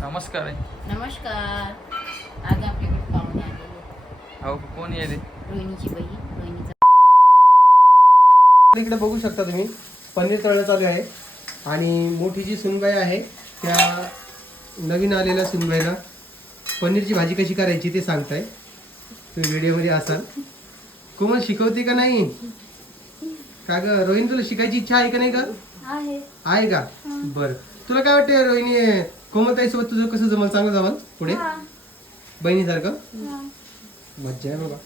नमस्कार आहे नमस्कार. आज आपल्याकडे पाहुणे आलेले अहो कोण येते रोहिणीची बहीण रोहिणीचा इकडे बघू शकता तुम्ही पनीर तळणं चालू आहे. आणि मोठी जी सुनबाई आहे त्या नवीन आलेल्या सुनबाईला पनीरची भाजी कशी करायची ते सांगताय. तुम्ही व्हिडिओमध्ये असाल. कोमल शिकवते का नाही? का ग? रोहिणी तुला शिकायची इच्छा आहे का नाही का आहे. आहे का? बरं. तुला काय वाटतं रोहिणी कोमलताईसोबत तुझं कसं जमल? चांगलं जमल पुढे? बहिणीसारखं? मज्जा आहे बाबा.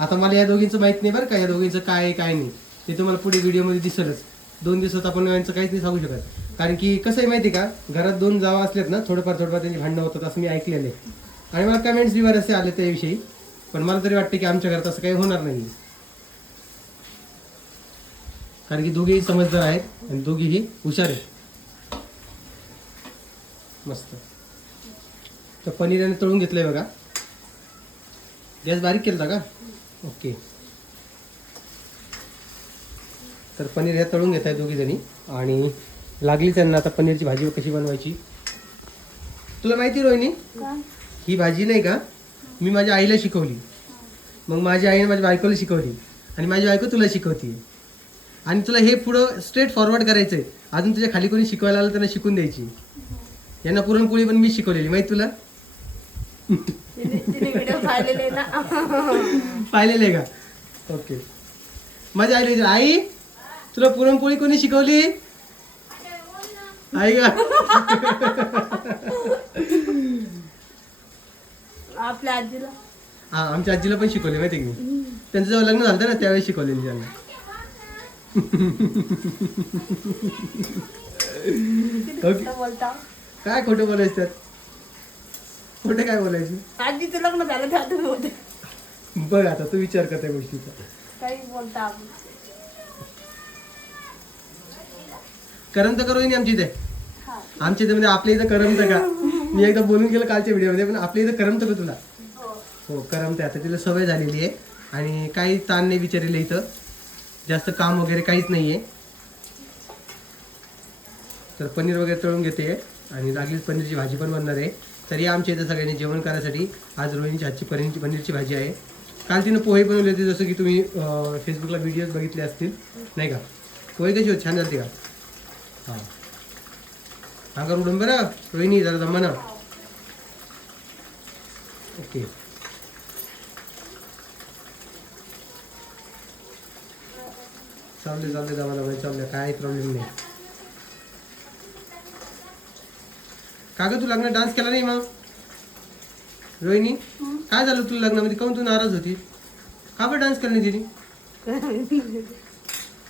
आता मला या दोघींचं माहीत नाही बरं का या दोघींचं काय आहे काय नाही. ते तुम्हाला पुढे व्हिडिओमध्ये दिसेलच. दोन दिवसात आपण यांचं काहीच नाही सांगू शकत. कारण की कसं आहे माहिती आहे का घरात दोन जावा असल्यात ना थोडंफार थोडंफार त्यांची भांडणं होतात असं मी ऐकलेलं आहे. आणि मला कमेंट्स बी बरेचसे आले त्याविषयी. पण मला तरी वाटतं की आमच्या घरात असं काही होणार नाही कारण की दोघेही समजदार आहेत आणि दोघीही हुशार आहेत. मस्त. तर पनीर याने तळून घेतलंय बघा. गॅस बारीक केलता का? ओके. तर पनीर ह्या तळून घेत आहे दोघी जणी. आणि लागली त्यांना आता पनीरची भाजी कशी बनवायची? तुला माहिती रोहिणी? ही भाजी नाही का? मी माझ्या आईला शिकवली. मग माझ्या आईने माझ्या बायकोला शिकवली. आणि माझी बायको तुला शिकवते. आणि तुला हे पुढं स्ट्रेट फॉरवर्ड करायचं आहे अजून तुझ्या खाली कोणी शिकवायला आलं त्यांना शिकून द्यायची. यांना पुरणपोळी पण मी शिकवलेली माहिती तुला? पाहिलेले का? ओके आईला विचार आई तुला पुरणपोळी कोणी शिकवली? आई का आपल्या आजीला. हा आमच्या आजीला पण शिकवले माहिती आहे की? त्यांचं जेव्हा लग्न झालं ना त्यावेळेस शिकवलेली त्यांना. ओके बोलता. काय खोटं बोलायचं त्यात? खोटं काय बोलायचं? आजीचं लग्न झालं तेव्हा तुम्ही होते बघ आता तू विचार कर त्या गोष्टीचा. काही बोलता आपण. करमत का रोहिणी आमची इथे? आमच्या इथे म्हणजे आपल्या इथं करमतं का? मी एकदा बोलून गेलं कालच्या व्हिडिओमध्ये पण आपल्या इथं करमतं का तुला? हो. करमते आता तिला सवय झालेली आहे. आणि काही ताण नाही विचारलेलं इथं. जास्त काम वगैरे काहीच नाही आहे तर पनीर वगैरे तळून घेते. आणि लागलीच पनीरची भाजी पण बनणार आहे. तरी आमच्या इथं सगळ्यांनी जेवण करायसाठी आज रोहिणीची हातची पनीरची पनीरची भाजी आहे. काल तिनं पोहे बनवले होते जसं की तुम्ही फेसबुकला व्हिडिओज बघितले असतील. नाही का? पोहे कशी होत? छान जाते का? हां. हा उडून बरं. रोहिणी जरा जमा ना. ओके. चालले चालले जमा जमा चालले काय प्रॉब्लेम नाही. का ग तू लग्नात डान्स केला नाही मग? रोहिणी काय झालं तुला लग्नामध्ये? काऊन तू नाराज होती? का बरं डान्स केला नाही तिने?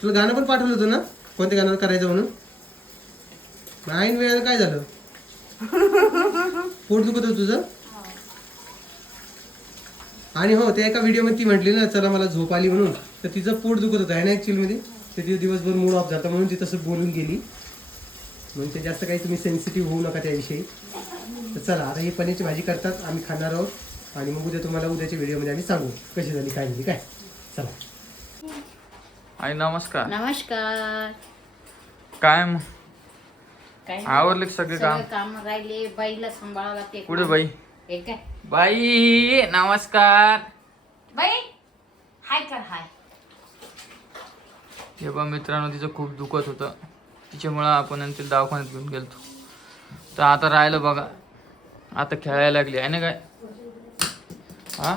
तुला गाणं पण पाठवलं होतं ना? कोणत्या गाणं करायचं म्हणून? ऐन वेळेला काय झालं? पोट दुखत होतं तुझं? आणि हो त्या एका व्हिडिओमध्ये ती म्हटली ना चला मला झोप आली म्हणून. तर तिचं पोट दुखत होतं. आहे ना ॲक्च्युअलमध्ये तर तिचं दिवसभर मूड ऑफ झाला म्हणून ती तसं बोलून गेली. म्हणून ते जास्त काही तुम्ही सेन्सिटिव्ह होऊ नका त्याविषयी. तर चला आता ही पनीरची भाजी करतात आम्ही खाणार आहोत. आणि मग उद्या तुम्हाला उद्याच्या व्हिडिओमध्ये आम्ही सांगू कशी झाली काय झाली काय. चला. आई नमस्कार. नमस्कार. काय मग? काय आवरले का सगळे काम सगळे काम? राहिले बाईला सांभाळावं लागते कुठे बाई? हे काय? बाई नमस्कार. बाई हाय कर हाय. हे बा मित्रांनो तिचं खूप दुखत होतं. तिच्यामुळं आपण आणि तिला दवाखान्यात घेऊन गेलतो. तर आता राहिलं बघा. आता खेळायला लागली. आहे ना काय? हा.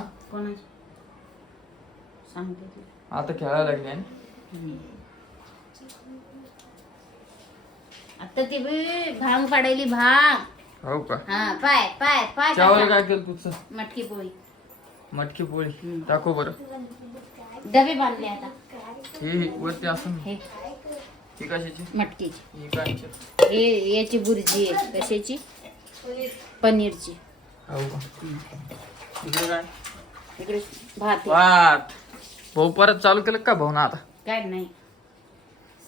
आता खेळायला लागली आहे आता ती भांग पाडायली भांग. हो का? हा पाय पाय पाय चावल काय केलं तुझं? मटकी पोळी. मटकी पोळी. दाखव बरं. डबे बांधले आता. हे हे, वरती असून हे कशाची? मटकीची. ही हे याची बुर्जी आहे. कशाची? पनीरची. हो का? इकडे काय? इकडे भात आहे. भाऊ परत चालू केलं का भाऊ ना आता? काय नाही.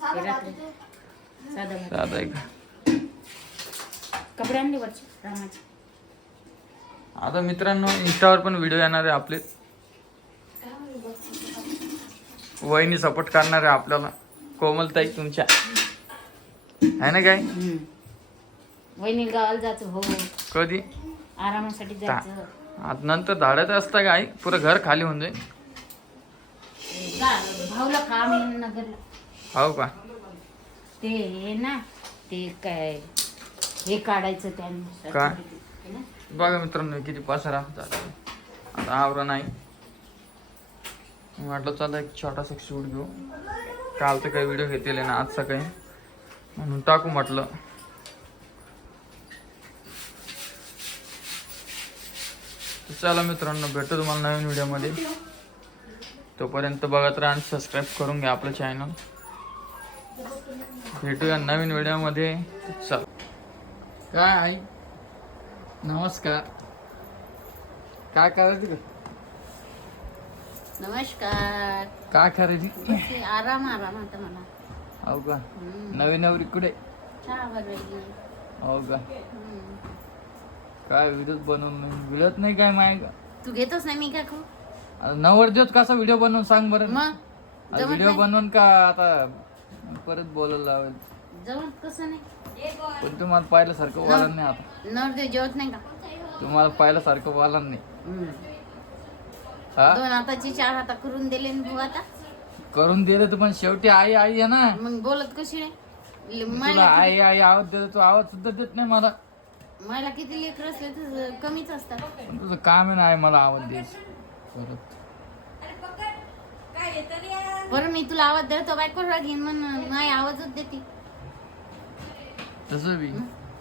हे रात्री. साधा भात. दादा एक कपडे आणले वरचे रामाचे आता मित्रांनो इंस्टावर पण व्हिडिओ येणार आहे आपले. वहिनी सपोर्ट करणार आहे आपल्याला. कोमलताई तुमच्या. आहे ना काय. वहिनी गावाला जायचं हो. कधी? आरामासाठी जायचं. आता नंतर धाडायचं असतं का आई पुरं घर खाली होऊन जाईल गा- भाऊला काम नगरला हो का? ते हे ना ते काय हे काढायचं त्यांनी काय? हे ना? बघा मित्रांनो किती पसारा झाला आता आवरा नाही. म्हटलं चला एक छोटासा शूट घेऊ. काल तर काही व्हिडिओ घेतलेले ना आज सकाळी. म्हणून टाकू म्हटलं. चला मित्रांनो भेटू तुम्हाला नवीन व्हिडिओमध्ये तोपर्यंत बघत राहा आणि सबस्क्राईब करून घ्या आपलं चॅनल भेटूया नवीन व्हिडिओमध्ये चल. काय आई? नमस्कार. काय करायची नमस्कार. काय बसली, आराम आराम आता मला. हो का? हम्म. नवीन नवरी कुठे? चहा बनवायची. हो का? हम्म. काय व्हिडिओ बनवून मिळत नाही काय माय तू घेतोस ना मी का खाऊ? नवर दिवस कसा व्हिडिओ बनवून सांग बरं. मग? जमत व्हिडिओ नाही. बनवून का आता परत बोलायला लावेल? जमत कसं नाही. पण तुम्हाला पाहिल्यासारखं वालन नाही आता. नवरदेव जेवत नाही का? तुम्हाला पाहिल्यासारखं वालन नाही. हम्म. हा? दोन हाताची चार हाता करून दिले ना भाऊ आता. करून दिलं तर पण शेवटी आई आई आहे ना. मग बोलत कशी नाही तुला मला आई आई आवाज देतो तू आवाज सुद्धा देत नाही मला. मला किती लेकर असले तर कमीच असतात. पण तुझं काम आहे ना आई मला आवाज द्यायचं परत बरं मी तुला आवाज देतो बायको रागीन म्हणून नाही आवाजच देते. तसं बी.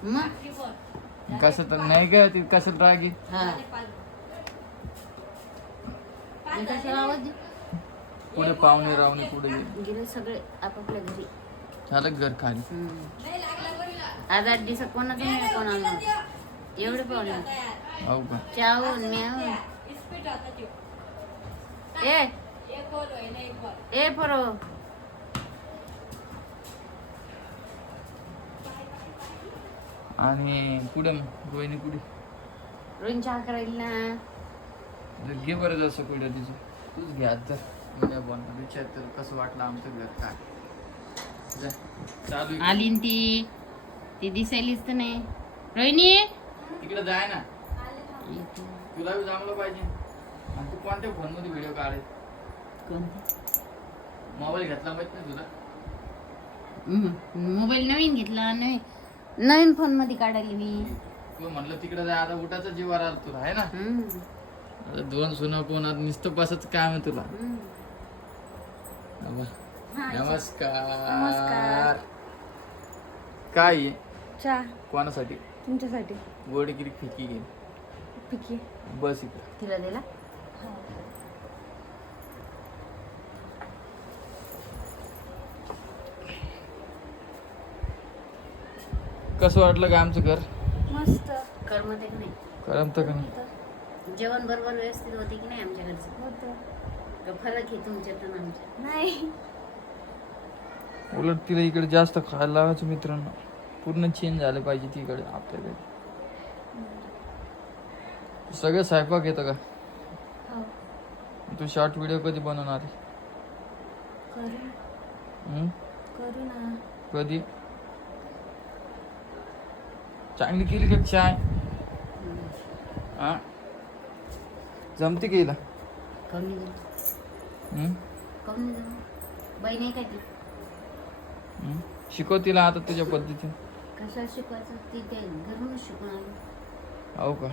मग कसं तर नाही काय ती कसं रागी हा. दे पुढे पाहुणे रावणे पुढे गेले. सगळे आपापल्या घरी. झालं घर खाली. आज आठ दिवसात कोणाचं नाही कोणाला. एवढे पाहुणे. हो का? चाहून म्याहून ए. ए परो. आणि पुढे मग रोहिणी पुढे. रोहिन चहा करायला ना. तर घे बरं जसं पुढे तिचं. तूच घे आज जर म्हणजे बन विचार तर कसं वाटलं आमचं घर काय. जा. चालू आहे. आली न ती. ती दिसायलीच तर नाही. रोहिणी? तिकडे जाय ना. तुला बी जमलं पाहिजे. आणि तू कोणत्या फोनमध्ये व्हिडिओ काढे मोबाईल घेतला माहीत नाही तुला? मोबाईल नवीन घेतला नवीन नवीन फोनमध्ये काढायला मी. तू म्हणलं तिकडे जाय आता उठाचा जीवार आला तुला आहे ना? हम्म. आता दोन सुना कोण आता नुसतं बसायचं काम आहे तुला. हा, नमस्कार. नमस्कार. काय? आहे? चहा कोणासाठी? तुमच्यासाठी. गोड किरी फिकी घे पिकी बस इकडे तिला दिला? कसं वाटलं का आमचं घर? मस्त. करमत नाही? करमत का नाही? जेवण बरोबर व्यवस्थित होते की नाही आमच्या घरचं? होतं. का फरक आहे तुमच्यात आणि आमच्यात नाही. उलट तिला इकडे जास्त खायला लावायचं मित्रांनो. पूर्ण चेंज झालं पाहिजे तिकडे आपल्याकडे. सगळं स्वयंपाक येतं का? हो. तू शॉर्ट व्हिडिओ कधी बनवणार आहे? करू. हं? करू ना. कधी? चांगली केली का चाय? हा? जमते केला कमी जाऊ हं? कमी का ती हं? शिकव तिला आता तुझ्या पद्धतीने. कशाला शिकवायचं? ती ते घरूनच शिकून आली. हो का?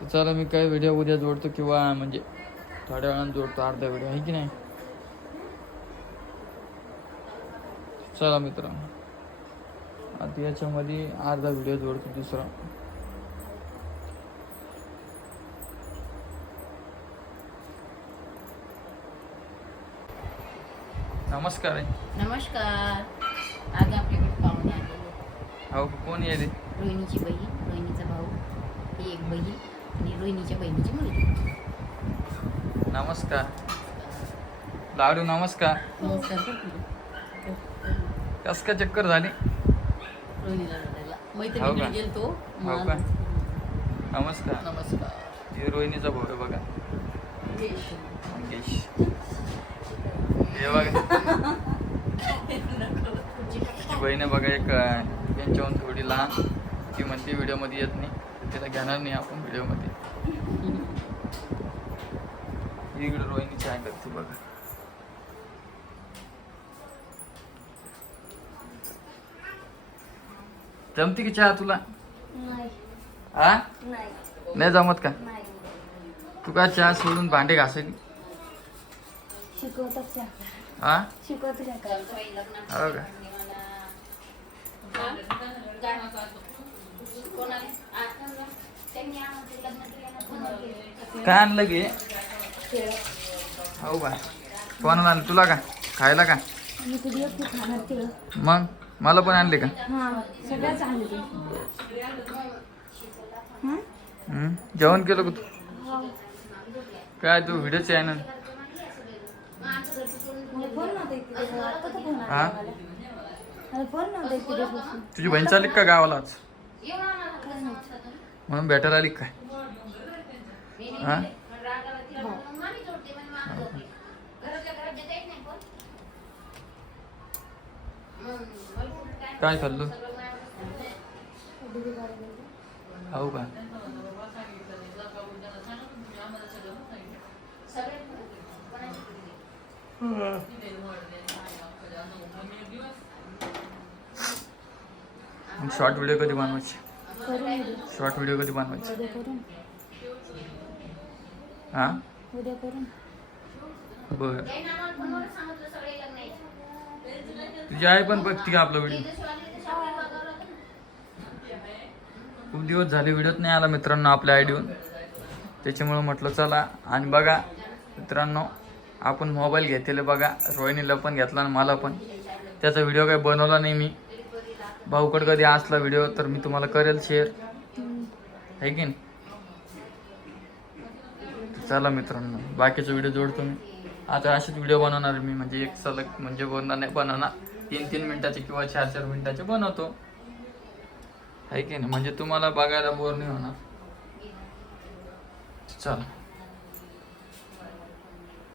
तर चला मी काय व्हिडिओ उद्या जोडतो किंवा म्हणजे थोड्या वेळानं जोडतो अर्धा व्हिडिओ आहे की नाही? चला मित्रांनो. आता याच्यामध्ये अर्धा व्हिडिओ जोडतो दुसरा. नमस्कार आहे. नमस्कार. आज आपल्याकडे पाहुणे आलेले हो कोण येते रोहिणीची बहीण रोहिणीचा भाऊ ही एक बहीण आणि रोहिणीच्या बहिणीची मुलगी. नमस्कार. लाडू नमस्कार. नमस्कार कस का चक्कर झाली? रोहिणीला हो मैत्रिणीकडे का? हो का? नमस्कार. नमस्कार. हे रोहिणीचा भाऊ आहे बघा. मंगेश. हे बघा. बहीण आहे बघा एक त्यांच्याहून थोडी लहान. ती म्हणते व्हिडिओमध्ये येत नाही. तिला घेणार नाही आपण व्हिडिओमध्ये. इकडे रोहिणी चहा करते बघा. जमती की चहा तुला? नाही. हा नाही. जमत का? तू काय चहा सोडून भांडे घासायली शिकवतात हा? शिकवत हो का? काय आणलं गे हो का? कोणाला आणलं? तुला का? खायला का? मी तुझी एकटी खाणार ते मग? मला पण आणले का? हा सगळ्याच आणले ते. हं? हम्म? जेवण केलं का तू? काय तू व्हिडिओच आहे तुझी बहीण चालली का गावाला आज काय माहीत. म्हणून भेटायला आली काय? हा? काय खाल्लं हो का शॉर्ट व्हिडिओ कधी बनवायचे? शॉर्ट व्हिडिओ कधी बनवायचे? हा? बर. तुझी आई पण बघती का आपला व्हिडिओ खूप दिवस झाले व्हिडिओच नाही आला मित्रांनो आपल्या आयडीवर त्याच्यामुळं म्हटलं चला आणि बघा मित्रांनो आपण मोबाईल घेतलेले बघा. रोहिणीला पण घेतला आणि मला पण. त्याचा व्हिडिओ काही बनवला नाही मी. भाऊकड कधी असला व्हिडिओ तर मी तुम्हाला करेल शेअर आहे की नाही? चला मित्रांनो बाकीचे व्हिडिओ जोडतो मी. आता असेच व्हिडिओ बनवणार मी. म्हणजे एक सलग म्हणजे बनणार नाही बनवणार. तीन तीन मिनिटाचे किंवा चार चार मिनिटाचे बनवतो. आहे की नाही? म्हणजे तुम्हाला बघायला बोर नाही होणार. चला.